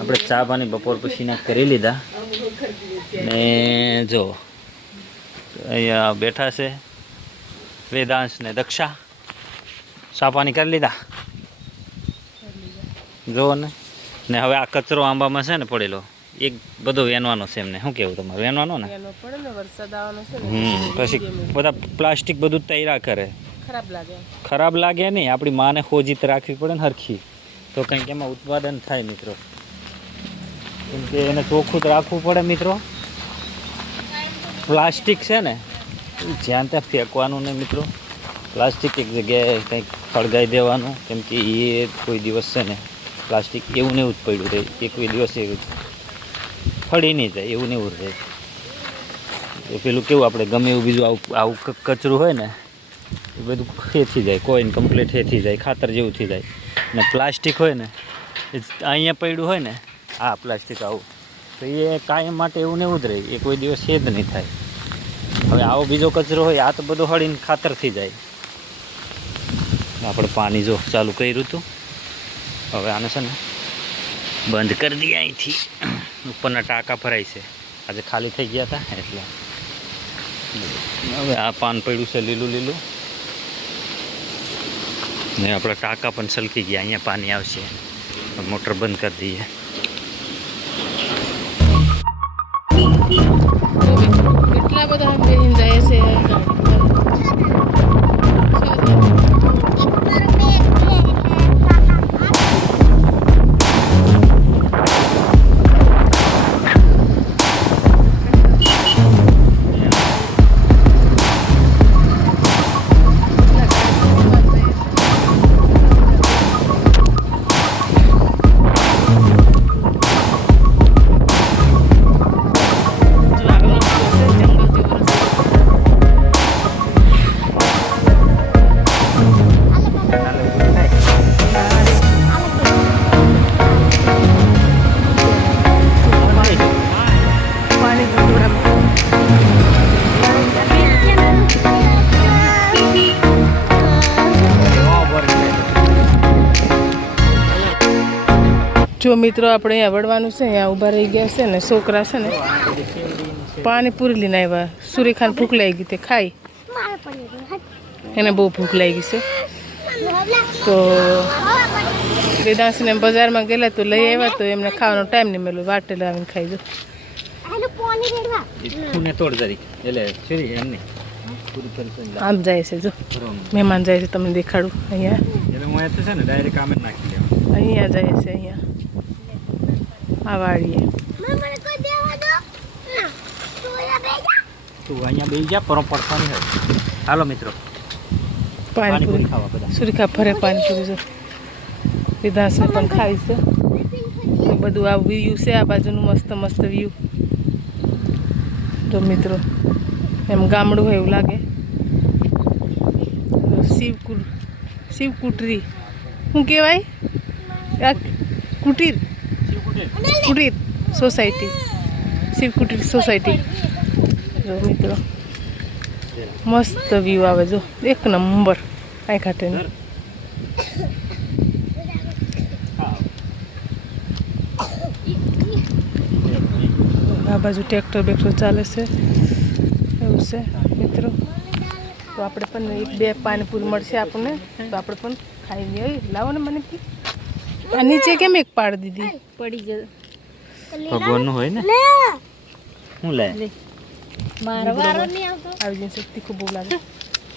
આપણે ચા પાણી બપોર પછીના કરી લીધા ને જો અહીંયા બેઠા છે વેદાંશ ને દક્ષા. ચા પાણી કરી લીધા જો ને હવે આ કચરો આંબામાં છે ને પડેલો એક બધો વેનવાનો છે એમને. શું કેવું તમારે વેનવાનો ને? પછી બધા પ્લાસ્ટિક બધું તૈયાર કરે, ખરાબ લાગે નહીં. આપણી માને ખોજીત રાખવી પડે ને હરખી, તો કંઈક એમાં ઉત્પાદન થાય મિત્રો. કેમ કે એને ચોખ્ખું જ રાખવું પડે મિત્રો. પ્લાસ્ટિક છે ને જ્યાં ત્યાં ફેંકવાનું ને મિત્રો. પ્લાસ્ટિક એક જગ્યાએ કંઈક સળગાવી દેવાનું, કેમ કે એ કોઈ દિવસ છે ને પ્લાસ્ટિક એવું ને એવું જ પડ્યું રહે, એ કોઈ દિવસ એવું ફળી નહીં જાય, એવું ને એવું રહે. એ પેલું કેવું આપણે ગમે એવું બીજું આવું કચરું હોય ને એ બધું હેથી જાય, કોઈને કમ્પ્લીટ હેથી જાય, ખાતર જેવું થઈ જાય. ને પ્લાસ્ટિક હોય ને એ અહીંયા પડ્યું હોય ને આ પ્લાસ્ટિક આવું, તો એ કાયમ માટે એવું ને એવું જ રહે, એ કોઈ દિવસ હેદ નહીં થાય. હવે આવો બીજો કચરો હોય આ તો બધો હળીને ખાતર થઈ જાય. આપણે પાણી જો ચાલુ કર્યું હતું, હવે આને છે ને બંધ કરી દઈએ. અહીંથી ઉપરના ટાંકા ભરાય છે, આજે ખાલી થઈ ગયા હતા એટલે. હવે આ પાન પડ્યું છે લીલું લીલું ને આપણા ટાંકા પણ સલકી ગયા. અહીંયા પાણી આવશે, મોટર બંધ કરી દઈએ. કેટલા બધા બેહીને જાય છે જો મિત્રો. આપણે અહીંયા વળવાનું છે, અહીંયા ઊભા રહી ગયા છે ને છોકરા છે ને પાણીપુરી લઈને આવ્યા. સુરેખાને ભૂખ લાગી ગઈ, તે ખાઈ, એને બહુ ભૂખ લાગી છે. તો વેદાંશને બજારમાં ગયેલા તો લઈ આવ્યા, તો એમને ખાવાનો ટાઈમ નહીં મળ્યો, વાટે લાવીને ખાઈ દો. આમ જાય છે જો મહેમાન જાય છે, તમને દેખાડું. અહીંયા અહીંયા જાય છે, અહીંયા આ વાળીએ. તું અહીંયા બેસી જા, પરમ પડવાની હોય. હાલો મિત્રો પાણીપુરી ખાવા બધા. સુરેખા ફરે પાણીપુરી જો વિધાંશને પણ ખાઈ છે. બધું આ વ્યૂ છે, આ બાજુનું મસ્ત મસ્ત વ્યૂ. તો મિત્રો એમ ગામડું હોય એવું લાગે. શિવકુટરી શું કહેવાય? કુટીર કુટીર સોસાયટી, શિવકુટીર સોસાયટી. જો મિત્રો મસ્ત વ્યૂ આવે જો, એક નંબર. કાંઈ ખાતે નહીં. આ બાજુ ટ્રેક્ટર બેક્ટર ચાલે છે એવું છે મિત્રો. તો આપણે પણ એક બે પાણીપુરી મળશે આપણને, તો આપણે પણ ખાઈ લઈએ. લાવો ને મને આ નીચે કેમ એક પાડી દીધી? પડી ગયો ભગવાનનું હોય ને. હું લે મારો વારો નહીં આવતો. આવી જશે તીખું બહુ લાગે.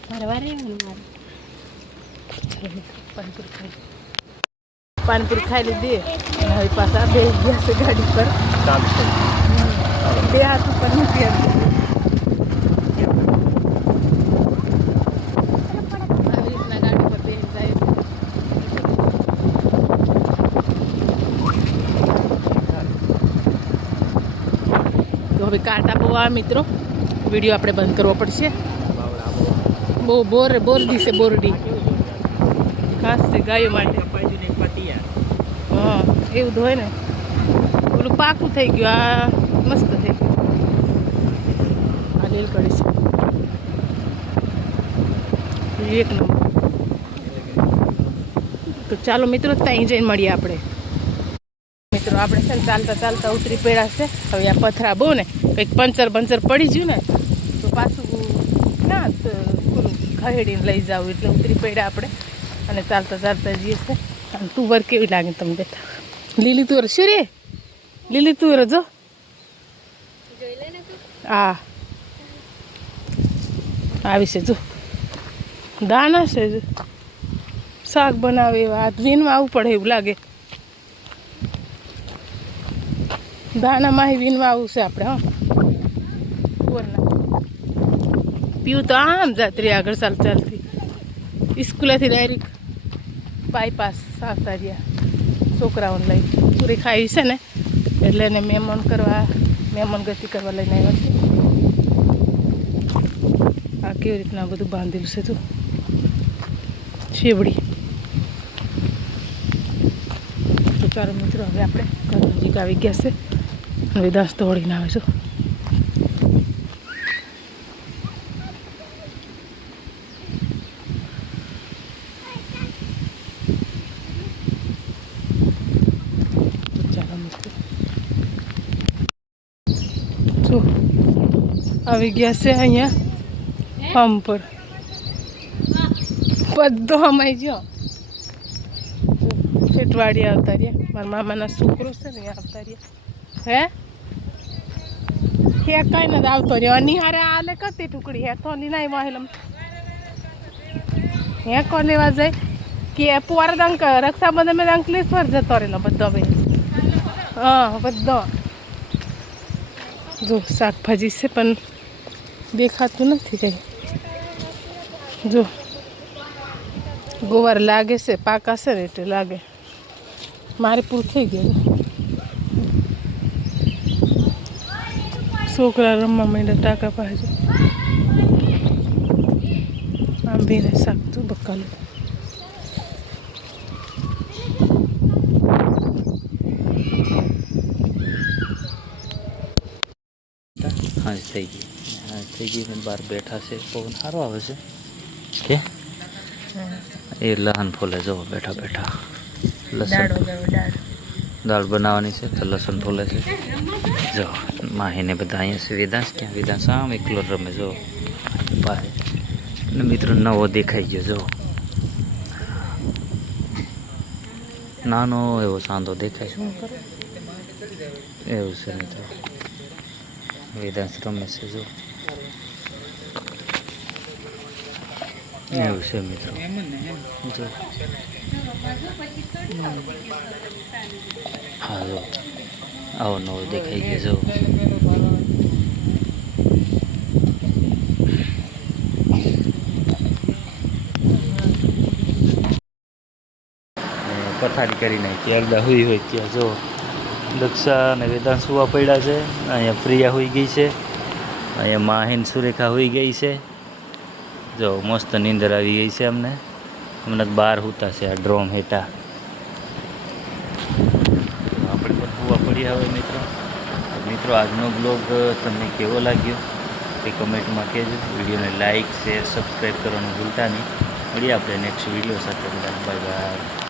મારો વારો પાણીપુરી ખાઈ લીધી. હવે પાછા બે ગયા છે ગાડી પર. બે હાથ ઉપર નથી આવી રીતના ગાડી પર બે જાય. તો હવે કાંટા બહુ આ મિત્રો, વિડીયો આપણે બંધ કરવો પડશે. બહુ બોરડી છે, બોરડી ખાસ છે ગાયો માટે. હા એવું તો હોય ને. ઓલું પાકું થઈ ગયું, આ મસ્ત થઈ ગયું. આ લીલ કરી છે એક નંબર. તો ચાલો મિત્રો ત્યાં જઈને મળીએ આપણે. મિત્રો આપણે છે ને ચાલતા ચાલતા ઉતરી પડ્યા છે. હવે આ પથરા બહુ ને કંઈક પંચર પડી ગયું ને તો પાછું ના થોડું ખહેડીને લઈ જાવ એટલે ઉતરી પડ્યા આપણે અને ચાલતા ચાલતા જઈએ છે. અને તુવર કેવી લાગે તમને બેઠા? લીલી તુવર શું રે? લીલી તુવર જો હા આવી છે જો દાના છે જો શાક બનાવે એવા હાથ વીનમાં આવવું પડે એવું લાગે. દાનામાં વીનમાં આવવું છે આપણે. હા તુવરના પીવું તો આમ જાતી રહી આગળ ચાલતી સ્કૂલેથી ડાયરેક્ટ બાયપાસ આવતા રહ્યા છોકરાઓને લઈ. પૂરી ખાઈ છે ને એટલે એને મહેમાન ગતિ કરવા લઈને આવ્યા છે. આ કેવી રીતના બધું બાંધેલું છે તું શેવડી. તો ચાલો મિત્રો હવે આપણે ઘર નજીક આવી ગયા છે. હવે દાસ દોડીને આવે છે. આવી ગયા છે અહીંયા ફાર્મ પર બધો અમાઈ ગયો. ખેતવાડી આવતા રહ્યા મારા મામાના છોકરો છે ને આવતા રહ્યા. હે કઈ નથી આવતો રહ્યો. નિહારે આલે કરતી ટુકડી હે તો નહીં વાહેલમ હે કોણ લેવા જાય કે પુવારે અંક રક્ષાબંધન મેં અંકલેશ્વર જતો રહેલો બધો ભાઈ. હા બધો જો શાકભાજી છે પણ દેખાતું નથી કંઈ. જો ગોવાર લાગે છે પાકા છે ને એટલે લાગે. મારે પૂરું થઈ ગયું. છોકરા રમવા માંડ્યા ટાંકા પાસે. આંબીને શાક તો બકાલું. હા થઈ ગઈ ને બહાર બેઠા છે. પવન સારો આવે છે કે એ લહન ફોલે જો બેઠા બેઠા લસણ દાળ બનાવવાની છે તો લસણ ફોલે છે. જો માહીને બધા અહીંયા છે. વેદાંશ ક્યાં? વેદાંશ આમ એકલો રમે જો પાસે. અને મિત્રો નવો દેખાઈ ગયો જો નાનો એવો સાંધો દેખાય છે એવું છે મિત્રો. વેદાંશ રમે છે જો એવું છે મિત્રો. જો હા જો આવો નવો દેખાઈ ગયો જો. પથારી કરી નાખી અડધા હુઈ હોય ત્યાં જો દક્ષા અને વેદાંત સુવા પડ્યા છે. અહીંયા પ્રિયા હોઈ ગઈ છે. અહીંયા માહિન સુરેખા હોઈ ગઈ છે. જો મસ્ત નીંદર આવી ગઈ છે અમને. હમણાં બહાર સૂતા છે આ ડ્રોમ હેઠા. આપણે પણ સુવા પડ્યા હવે મિત્રો આજનો બ્લોગ તમને કેવો લાગ્યો તે કમેન્ટમાં કહેજો. વિડીયોને લાઇક શેર સબસ્ક્રાઈબ કરવાનું ભૂલતા નહીં. મળીએ આપણે નેક્સ્ટ વિડીયો સાથે. Bye bye.